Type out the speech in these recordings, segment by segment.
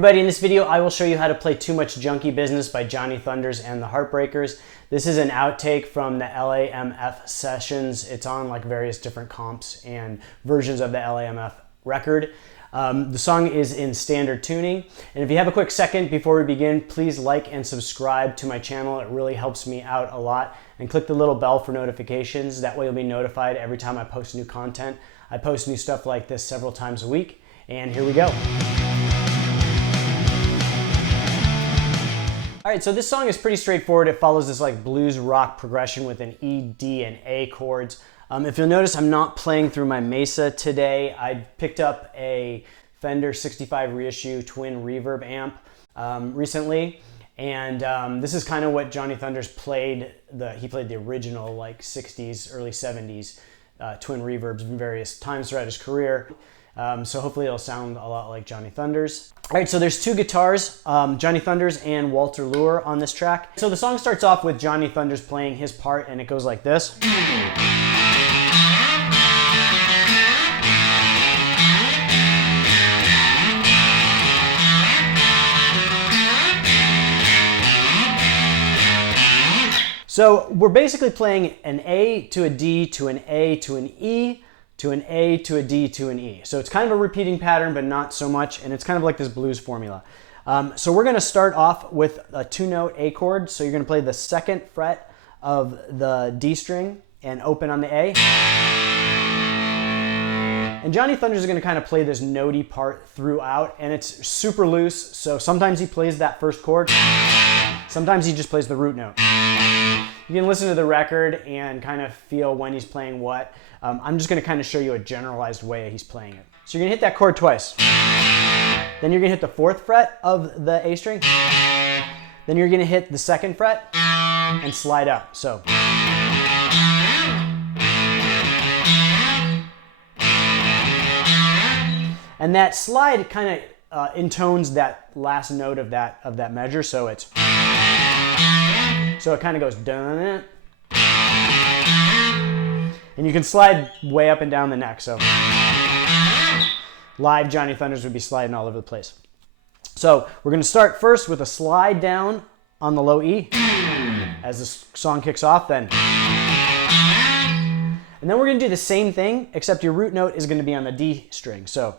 everybody, in this video I will show you how to play Too Much Junkie Business by Johnny Thunders and the Heartbreakers. This is an outtake from the LAMF sessions. It's on like various different comps and versions of the LAMF record. The song is in standard tuning, and if you have a quick second before we begin, please like and subscribe to my channel. It really helps me out a lot, and click the little bell for notifications. That way you'll be notified every time I post new content. I post new stuff like this several times a week, and here we go. All right, so this song is pretty straightforward. It follows this like blues rock progression with an E, D, and A chords. If you'll notice, I'm not playing through my Mesa today. I picked up a Fender 65 reissue twin reverb amp recently, and this is kind of what Johnny Thunders played. He played the original like 60s, early 70s twin reverbs in various times throughout his career. So hopefully it'll sound a lot like Johnny Thunders. All right, so there's two guitars, Johnny Thunders and Walter Lure on this track. So the song starts off with Johnny Thunders playing his part, and it goes like this. So we're basically playing an A to a D to an A to an E to an A to a D to an E. So it's kind of a repeating pattern, but not so much, and it's kind of like this blues formula. So we're gonna start off with a 2-note A chord. So you're gonna play the 2nd fret of the D string and open on the A. And Johnny Thunders is gonna kind of play this notey part throughout, and it's super loose. So sometimes he plays that first chord, sometimes he just plays the root note. You can listen to the record and kind of feel when he's playing what. I'm just gonna kind of show you a generalized way he's playing it. So you're gonna hit that chord twice. Then you're gonna hit the 4th fret of the A string. Then you're gonna hit the 2nd fret and slide up, so. And that slide kind of intones that last note of that measure, so it kind of goes dun. And you can slide way up and down the neck, so live Johnny Thunders would be sliding all over the place. So we're gonna start first with a slide down on the low E as the song kicks off, then. And then we're gonna do the same thing, except your root note is gonna be on the D string, so.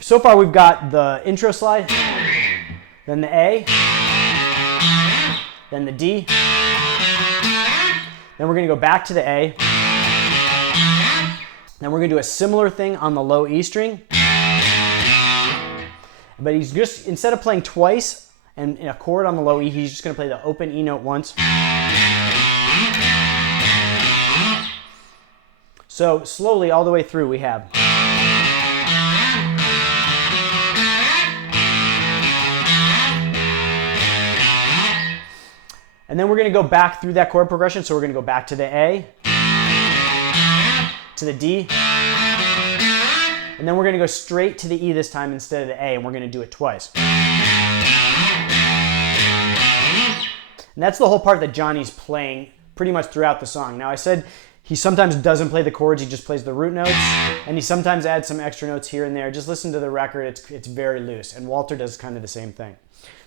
So far we've got the intro slide, then the A, then the D, then we're gonna go back to the A, then we're gonna do a similar thing on the low E string, but he's just, instead of playing twice and in a chord on the low E, he's just gonna play the open E note once. So slowly all the way through we have. And then we're gonna go back through that chord progression. So we're gonna go back to the A, to the D, and then we're gonna go straight to the E this time instead of the A, and we're gonna do it twice. And that's the whole part that Johnny's playing pretty much throughout the song. Now I said he sometimes doesn't play the chords, he just plays the root notes, and he sometimes adds some extra notes here and there. Just listen to the record, it's very loose, and Walter does kind of the same thing.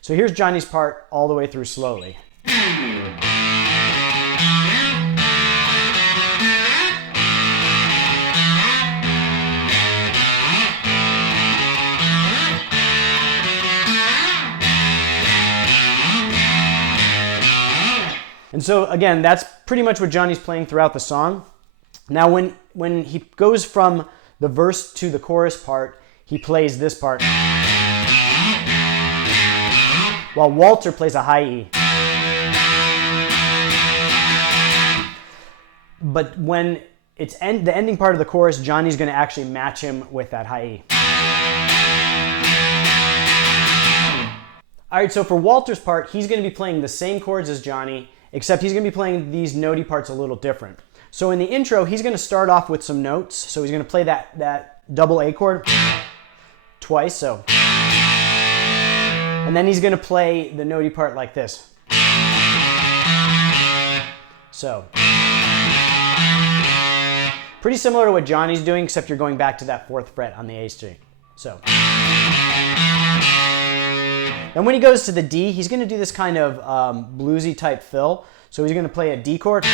So here's Johnny's part all the way through slowly. And so again, that's pretty much what Johnny's playing throughout the song. Now when he goes from the verse to the chorus part, he plays this part, while Walter plays a high E. But when it's the ending part of the chorus, Johnny's gonna actually match him with that high E. All right, so for Walter's part, he's gonna be playing the same chords as Johnny, except he's gonna be playing these notey parts a little different. So in the intro, he's gonna start off with some notes. So he's gonna play that double A chord twice, so. And then he's going to play the notey part like this. So, pretty similar to what Johnny's doing, except you're going back to that 4th fret on the A string. So, then when he goes to the D, he's going to do this kind of bluesy type fill. So he's going to play a D chord,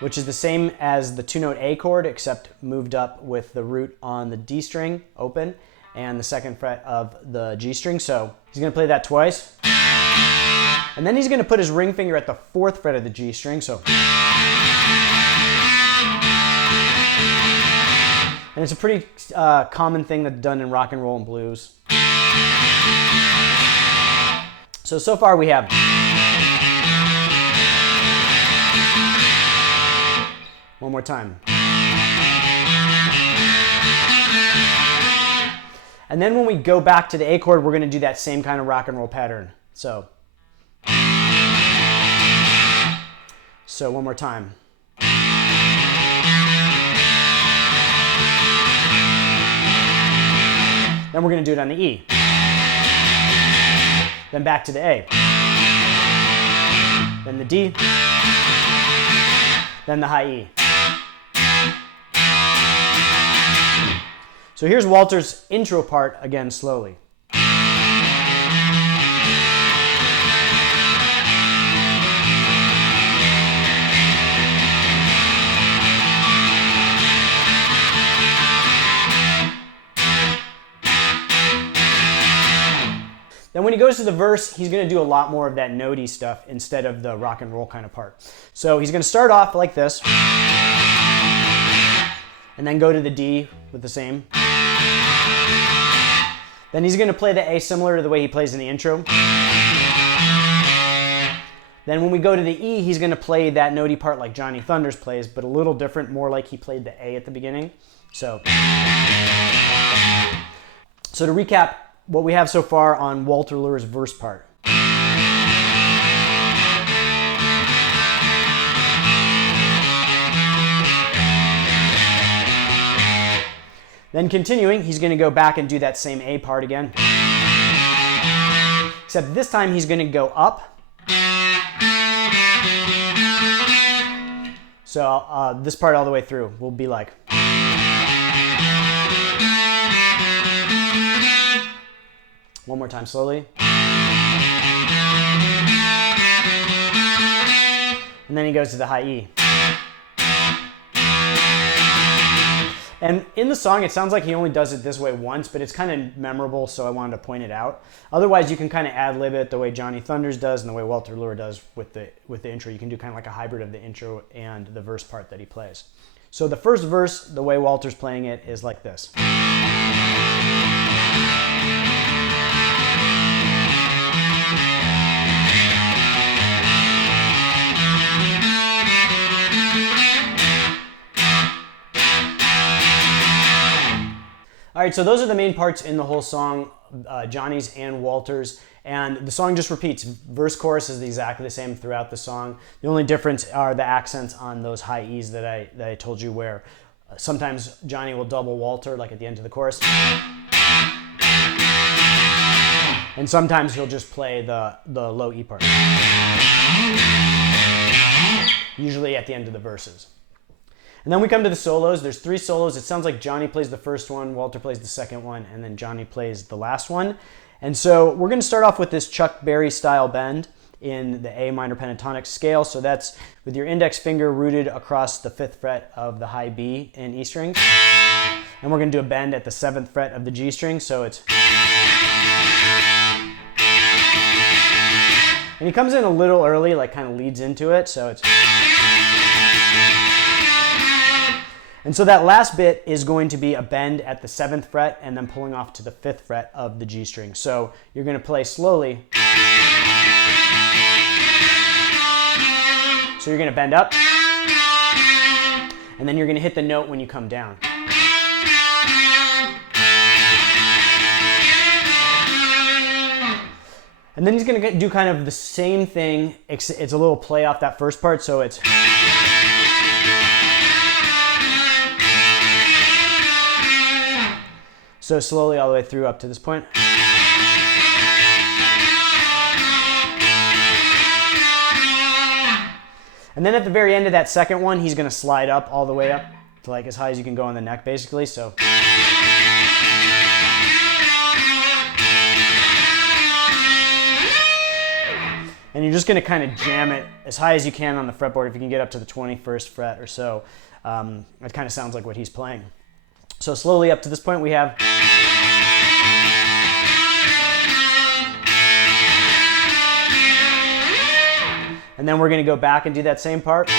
which is the same as the 2-note A chord, except moved up with the root on the D string open and the 2nd fret of the G string. So he's going to play that twice. And then he's going to put his ring finger at the 4th fret of the G string. So, and it's a pretty common thing that's done in rock and roll and blues. So far we have one more time. And then when we go back to the A chord, we're going to do that same kind of rock and roll pattern. So one more time. Then we're going to do it on the E. Then back to the A. Then the D. Then the high E. So here's Walter's intro part again slowly. Then when he goes to the verse, he's going to do a lot more of that notey stuff instead of the rock and roll kind of part. So he's going to start off like this, and then go to the D with the same. Then he's going to play the A similar to the way he plays in the intro. Then when we go to the E, he's going to play that notey part like Johnny Thunders plays, but a little different, more like he played the A at the beginning. So to recap, what we have so far on Walter Lure's verse part. Then continuing, he's going to go back and do that same A part again. Except this time he's going to go up. So this part all the way through will be like. One more time slowly. And then he goes to the high E. And in the song, it sounds like he only does it this way once, but it's kind of memorable, so I wanted to point it out. Otherwise, you can kind of ad-lib it the way Johnny Thunders does and the way Walter Lure does with the intro. You can do kind of like a hybrid of the intro and the verse part that he plays. So the first verse, the way Walter's playing it, is like this. All right, so those are the main parts in the whole song, Johnny's and Walter's, and the song just repeats. Verse, chorus is exactly the same throughout the song. The only difference are the accents on those high E's that I told you, where sometimes Johnny will double Walter, like at the end of the chorus, and sometimes he'll just play the low E part, usually at the end of the verses. And then we come to the solos. There's 3 solos. It sounds like Johnny plays the first one, Walter plays the second one, and then Johnny plays the last one. And so we're going to start off with this Chuck Berry style bend in the A minor pentatonic scale. So that's with your index finger rooted across the 5th fret of the high B in E string. And we're going to do a bend at the 7th fret of the G string. So it's... And he comes in a little early, like kind of leads into it. So it's... And so that last bit is going to be a bend at the 7th fret and then pulling off to the 5th fret of the G string. So you're going to play slowly. So you're going to bend up, and then you're going to hit the note when you come down. And then he's going to do kind of the same thing. It's a little play off that first part, so it's... So slowly all the way through up to this point. And then at the very end of that second one, he's going to slide up all the way up to like as high as you can go on the neck, basically. So. And you're just going to kind of jam it as high as you can on the fretboard if you can get up to the 21st fret or so. It kind of sounds like what he's playing. So slowly up to this point we have. And then we're going to go back and do that same part.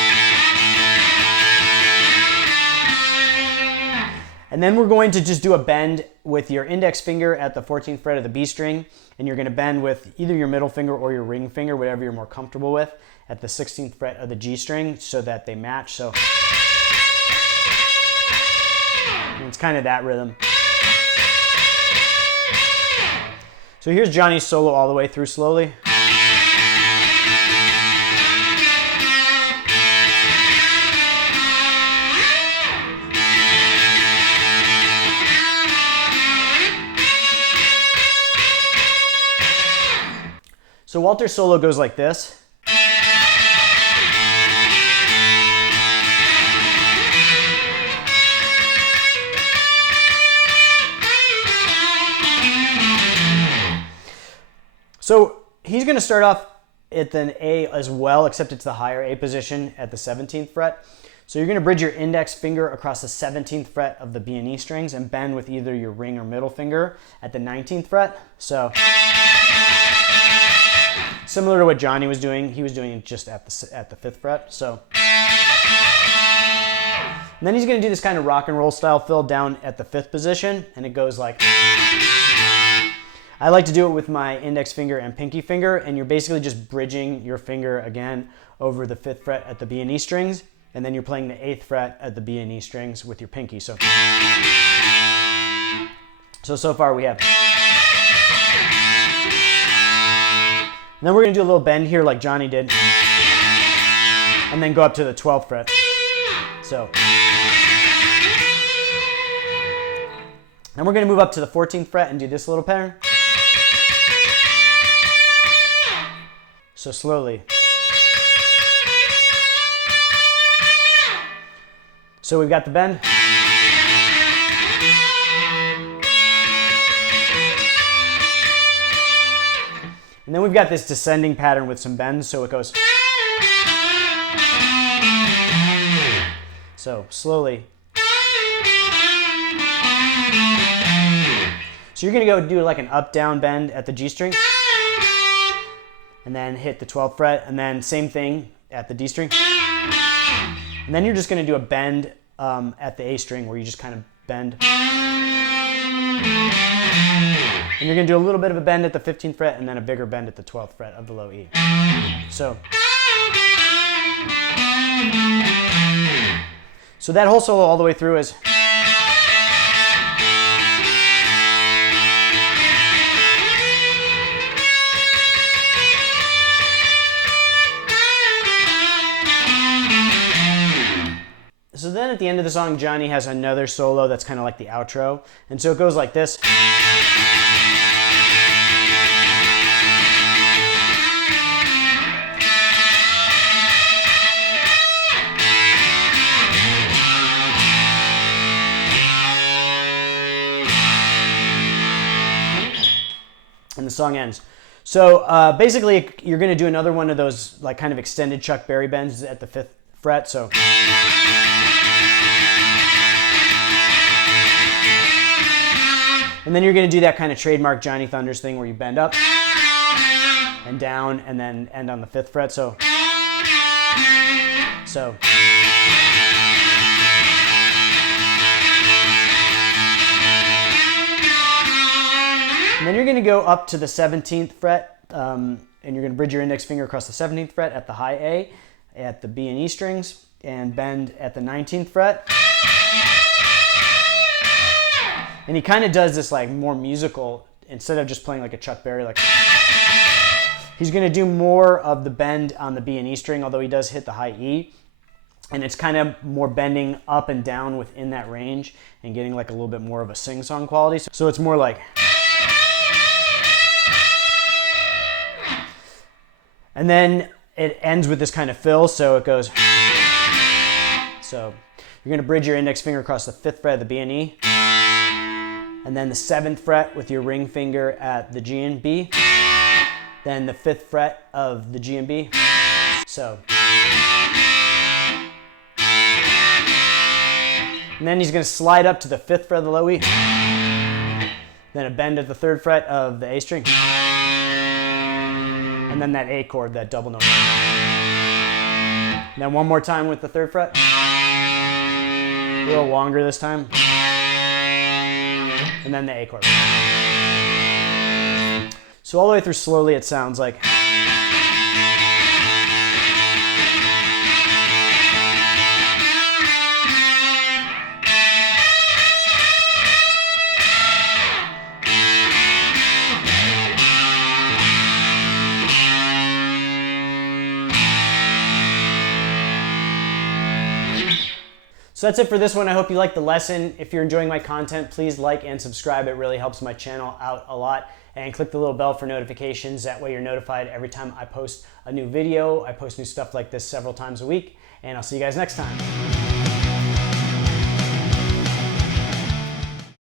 And then we're going to just do a bend with your index finger at the 14th fret of the B string, and you're going to bend with either your middle finger or your ring finger, whatever you're more comfortable with, at the 16th fret of the G string so that they match. So and it's kind of that rhythm. So here's Johnny's solo all the way through slowly. So Walter's solo goes like this. So he's going to start off at an A as well, except it's the higher A position at the 17th fret. So you're going to bridge your index finger across the 17th fret of the B and E strings and bend with either your ring or middle finger at the 19th fret. So similar to what Johnny was doing, he was doing it just at the 5th fret. So, and then he's going to do this kind of rock and roll style fill down at the 5th position, and it goes like. I like to do it with my index finger and pinky finger, and you're basically just bridging your finger again over the 5th fret at the B and E strings, and then you're playing the 8th fret at the B and E strings with your pinky. So far we have. And then we're going to do a little bend here like Johnny did, and then go up to the 12th fret. So. Then we're going to move up to the 14th fret and do this little pattern. So slowly. So we've got the bend. And then we've got this descending pattern with some bends, so it goes. So slowly. So you're going to go do like an up-down bend at the G string, and then hit the 12th fret, and then same thing at the D string. And then you're just going to do a bend at the A string where you just kind of bend. And you're going to do a little bit of a bend at the 15th fret and then a bigger bend at the 12th fret of the low E. So that whole solo all the way through is. So then at the end of the song, Johnny has another solo that's kind of like the outro. And so it goes like this. And the song ends. So basically, you're going to do another one of those like kind of extended Chuck Berry bends at the 5th fret. So. And then you're going to do that kind of trademark Johnny Thunders thing where you bend up and down and then end on the 5th fret. So. And then you're going to go up to the 17th fret, and you're going to bridge your index finger across the 17th fret at the high A, at the B and E strings, and bend at the 19th fret. And he kind of does this like more musical, instead of just playing like a Chuck Berry, like he's going to do more of the bend on the B and E string, although he does hit the high E. And it's kind of more bending up and down within that range and getting like a little bit more of a sing-song quality. So it's more like. And then it ends with this kind of fill, so it goes. So you're going to bridge your index finger across the 5th fret of the B and E, and then the 7th fret with your ring finger at the G and B, then the 5th fret of the G and B. So. And then he's going to slide up to the 5th fret of the low E, then a bend at the 3rd fret of the A string, and then that A chord, that double note. And then one more time with the 3rd fret, a little longer this time, and then the A chord. So all the way through slowly it sounds like. So that's it for this one. I hope you liked the lesson. If you're enjoying my content, please like and subscribe. It really helps my channel out a lot. And click the little bell for notifications. That way you're notified every time I post a new video. I post new stuff like this several times a week. And I'll see you guys next time.